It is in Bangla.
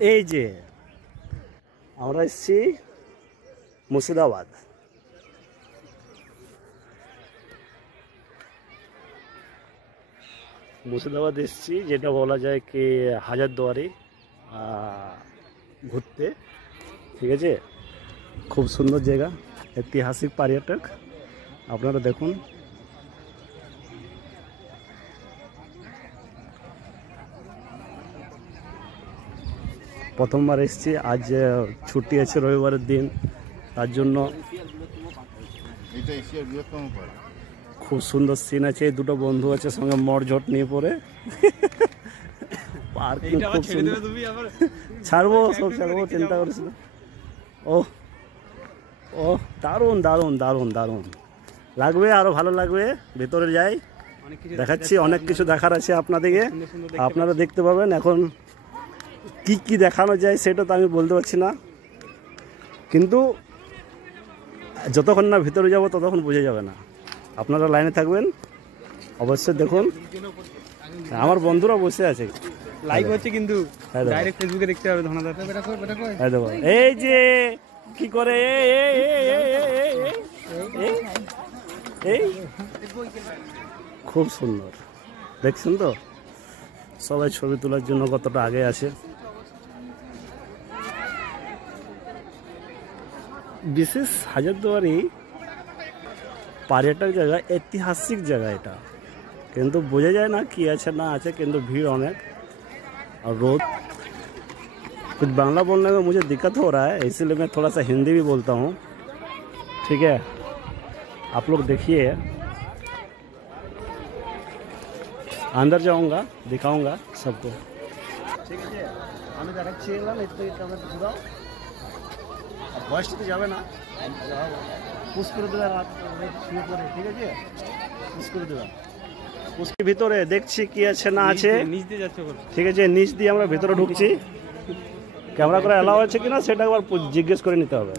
এই যে আমরা এসেছি মুর্শিদাবাদ। মুর্শিদাবাদ এসেছি, যেটা বলা যায় কি হাজারদুয়ারি ঘুরতে। ঠিক আছে, খুব সুন্দর জায়গা, ঐতিহাসিক পর্যটক। আপনারা দেখুন, প্রথমবার এসেছি, আজ ছুটি আছে রবিবারের দিন, তার জন্য খুব সুন্দর সিন আছে। দুটো বন্ধু আছে সঙ্গে মরঝট নিয়ে পড়ে পার্কিং খুব সুন্দর। ছাড়বো, সব ছাড়বো, চিন্তা করিস না। ও ও দারুণ দারুণ দারুণ দারুণ লাগবে, আরো ভালো লাগবে। ভেতরে যাই, দেখাচ্ছি, অনেক কিছু দেখার আছে আপনাদেরকে, আপনারা দেখতে পাবেন। এখন কি কি দেখানো যায় সেটা তো আমি বলতে পারছি না, কিন্তু যতক্ষণ না ভিতরে যাব ততক্ষণ বোঝা যাবে না। আপনারা লাইনে থাকবেন, অবশ্যই দেখুন। আমার বন্ধুরা বসে আছে, লাইভ হচ্ছে, কিন্তু ডাইরেক্ট ফেসবুকে দেখতে হবে। ধন্যবাদ। এই যে কি করে এই খুব সুন্দর দেখছেন তো, সবাই ছবি তোলার জন্য কতটা আগে আছে। বিশেষ হাজারদুয়ারি পর্যটক জায়গা, ঐতিহাসিক জায়গা এটা, কিন্তু বোঝা যায় না কি আছে না আছে, কিন্তু ভিড় অনেক। और रोड कुछ बांग्ला बोलने में मुझे दिक्कत हो रहा है, इसलिए मैं थोड़ा सा हिंदी भी बोलता हूँ। ठीक है, आप लोग देखिए, अंदर जाऊँगा, दिखाऊँगा सबको। ঠিক আছে, আমি দেখাচ্ছি এলাম, একটু ক্যামেরা ঘুরাও। আর বয়সটা তো যাবে না, পুশ করে দেবে রাত শুয়ে পড়ে। ঠিক আছে, পুশ করে দেবে। পুষ্টির ভিতরে দেখছি কি আছে না আছে। ঠিক আছে, নিচ দিয়ে আমরা ভিতরে ঢুকছি। ক্যামেরা করে অ্যালাউ আছে কিনা সেটা একবার জিজ্ঞেস করে নিতে হবে।